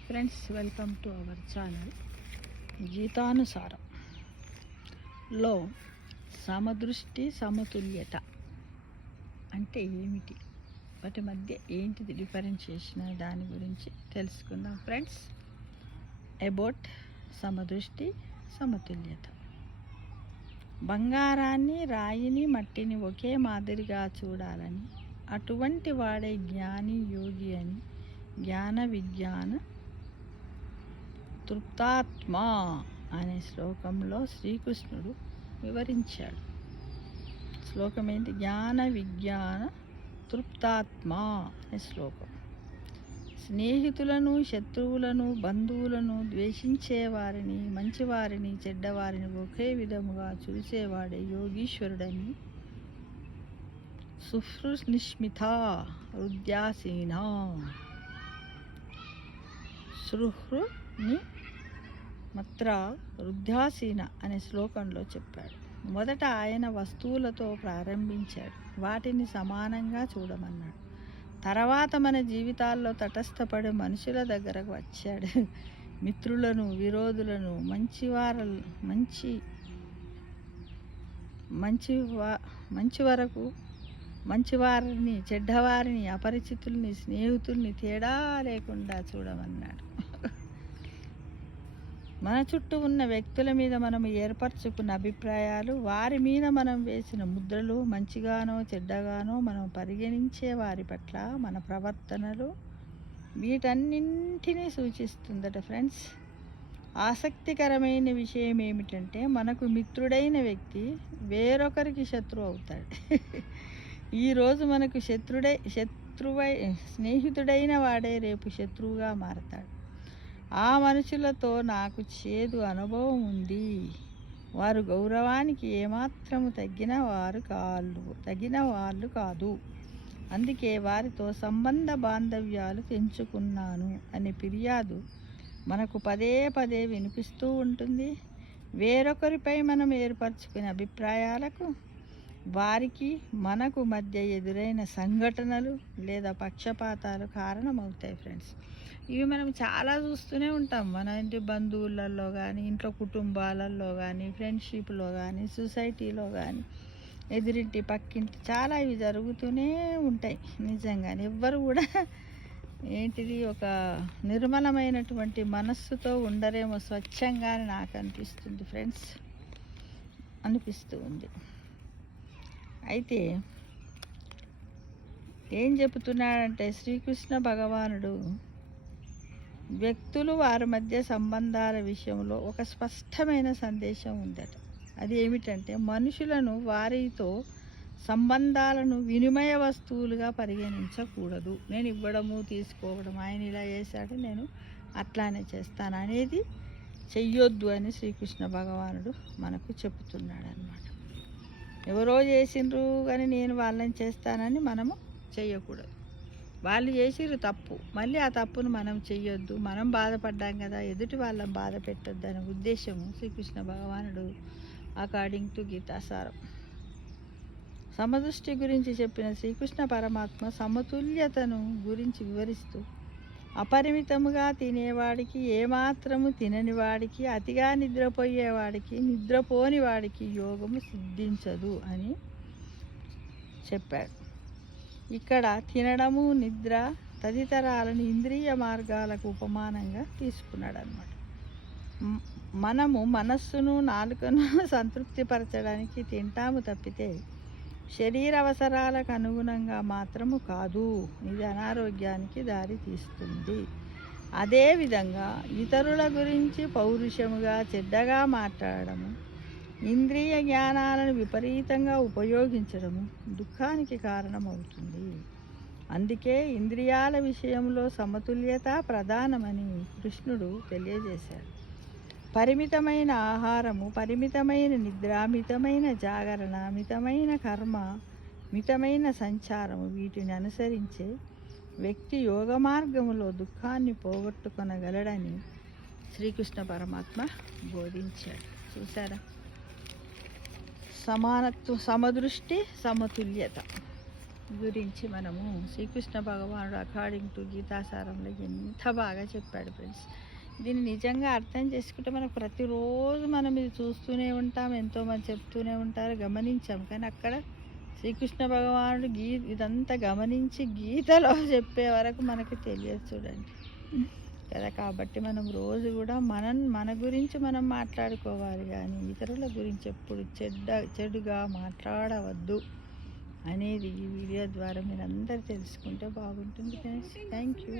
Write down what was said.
Hi friends, welcome to our channel. గీతానుసారంలో సమదృష్టి సమతుల్యత అంటే ఏమిటి, వాటి మధ్య ఏంటిది డిఫరెన్షియేషన్, దాని గురించి తెలుసుకుందాం ఫ్రెండ్స్. అబౌట్ సమదృష్టి సమతుల్యత. బంగారాన్ని, రాయిని, మట్టిని ఒకే మాదిరిగా చూడాలని, అటువంటి వాడే జ్ఞాని, యోగి అని జ్ఞాన విజ్ఞాన తృప్తాత్మ అనే శ్లోకంలో శ్రీకృష్ణుడు వివరించాడు. శ్లోకం ఏంటి? జ్ఞాన విజ్ఞాన తృప్తాత్మ అనే శ్లోకం. స్నేహితులను, శత్రువులను, బంధువులను, ద్వేషించేవారిని, మంచివారిని, చెడ్డవారిని ఒకే విధముగా చూసేవాడే యోగీశ్వరుడని, సుహృనిష్మిత హృద్యాసీన సృహృని మత్ర హృద్యాసీన అనే శ్లోకంలో చెప్పాడు. మొదట ఆయన వస్తువులతో ప్రారంభించాడు, వాటిని సమానంగా చూడమన్నాడు. తర్వాత మన జీవితాల్లో తటస్థపడి మనుషుల దగ్గరకు వచ్చాడు. మిత్రులను, విరోధులను, మంచివారిని, చెడ్డవారిని, అపరిచితుల్ని, స్నేహితుల్ని తేడా లేకుండా చూడమన్నాడు. మన చుట్టూ ఉన్న వ్యక్తుల మీద మనం ఏర్పరచుకున్న అభిప్రాయాలు, వారి మీద మనం వేసిన ముద్రలు, మంచిగానో చెడ్డగానో మనం పరిగణించే వారి పట్ల మన ప్రవర్తనలు, వీటన్నింటినీ సూచిస్తుందట ఫ్రెండ్స్. ఆసక్తికరమైన విషయం ఏమిటంటే, మనకు మిత్రుడైన వ్యక్తి వేరొకరికి శత్రువు అవుతాడు. ఈరోజు మనకు స్నేహితుడైన వాడే రేపు శత్రువుగా మారతాడు. ఆ మనుషులతో నాకు చేదు అనుభవం ఉంది. వారు గౌరవానికి ఏమాత్రము తగిన వాళ్ళు కాదు. అందుకే వారితో సంబంధ బాంధవ్యాలు తెంచుకున్నాను అనే ఫిర్యాదు మనకు పదే పదే వినిపిస్తూ ఉంటుంది. వేరొకరిపై మనం ఏర్పరచుకునే అభిప్రాయాలకు, వారికి మనకు మధ్య ఎదురైన సంఘటనలు లేదా పక్షపాతాలు కారణమవుతాయి ఫ్రెండ్స్. ఇవి మనం చాలా చూస్తూనే ఉంటాం. మన ఇంటి బంధువులలో కానీ, ఇంట్లో కుటుంబాలలో కానీ, ఫ్రెండ్షిప్లో కానీ, సొసైటీలో కానీ, ఎదురింటి పక్కింటి, చాలా ఇవి జరుగుతూనే ఉంటాయి. నిజంగానే ఎవ్వరు కూడా ఒక నిర్మలమైనటువంటి మనస్సుతో ఉండరేమో స్వచ్ఛంగా నాకు అనిపిస్తుంది ఫ్రెండ్స్, అనిపిస్తూ ఉంది. అయితే ఏం చెబుతున్నాడంటే శ్రీకృష్ణ భగవానుడు, వ్యక్తులు వారి మధ్య సంబంధాల విషయంలో ఒక స్పష్టమైన సందేశం ఉందట. అది ఏమిటంటే, మనుషులను వారితో సంబంధాలను వినిమయ వస్తువులుగా పరిగణించకూడదు. నేను ఇవ్వడము, తీసుకోవడం, ఆయన ఇలా చేశాడు నేను అట్లానే చేస్తాను అనేది చెయ్యొద్దు అని శ్రీకృష్ణ భగవానుడు మనకు చెబుతున్నాడు అన్నమాట. ఎవరో చేసిండ్రు కానీ నేను వాళ్ళని చేస్తానని మనము చెయ్యకూడదు. వాళ్ళు చేసిర్రు తప్పు, మళ్ళీ ఆ తప్పును మనం చెయ్యొద్దు. మనం బాధపడ్డాం కదా, ఎదుటి వాళ్ళని బాధ పెట్టొద్దు అనే ఉద్దేశము శ్రీకృష్ణ భగవానుడు అకార్డింగ్ టు గీతాసారం. సమదృష్టి గురించి చెప్పిన శ్రీకృష్ణ పరమాత్మ సమతుల్యతను గురించి వివరిస్తూ, అపరిమితముగా తినేవాడికి, ఏమాత్రము తినని వాడికి, అతిగా నిద్రపోయేవాడికి, నిద్రపోని వాడికి యోగము సిద్ధించదు అని చెప్పాడు. ఇక్కడ తినడము, నిద్ర తదితరాలను ఇంద్రియ మార్గాలకు ఉపమానంగా తీసుకున్నాడు అన్నమాట. మనము మనస్సును, నాలుకను సంతృప్తిపరచడానికి తింటాము తప్పితే శరీర అవసరాలకు అనుగుణంగా మాత్రము కాదు. ఇది అనారోగ్యానికి దారి తీస్తుంది. అదేవిధంగా ఇతరుల గురించి పౌరుషముగా, చెడ్డగా మాట్లాడము, ఇంద్రియ జ్ఞానాలను విపరీతంగా ఉపయోగించడము దుఃఖానికి కారణమవుతుంది. అందుకే ఇంద్రియాల విషయంలో సమతుల్యత ప్రధానమని కృష్ణుడు తెలియజేశాడు. పరిమితమైన ఆహారము, పరిమితమైన నిద్ర, మితమైన జాగరణ, మితమైన కర్మ, మితమైన సంచారము, వీటిని అనుసరించే వ్యక్తి యోగ మార్గములో దుఃఖాన్ని పోగొట్టుకొనగలడని శ్రీకృష్ణ పరమాత్మ బోధించాడు. చూసారా? సమదృష్టి సమతుల్యత. గురించి మనము శ్రీకృష్ణ భగవానుడు అకార్డింగ్ టు గీతాసారంలో ఎంత బాగా చెప్పాడు ఫ్రెండ్స్. దీన్ని నిజంగా అర్థం చేసుకుంటే మనకు ప్రతిరోజు మనం ఇది చూస్తూనే ఉంటాం, ఎంతోమంది చెప్తూనే ఉంటారు, గమనించాం. కానీ అక్కడ శ్రీకృష్ణ భగవానుడు ఇదంతా గమనించి గీతలో చెప్పే వరకు మనకి తెలియదు చూడండి కదా. కాబట్టి మనం రోజు కూడా మన గురించి మనం మాట్లాడుకోవాలి, కానీ ఇతరుల గురించి ఎప్పుడు చెడుగా మాట్లాడవద్దు అనేది ఈ వీడియో ద్వారా మీరు అందరూ తెలుసుకుంటే బాగుంటుంది ఫ్రెండ్స్. Thank you.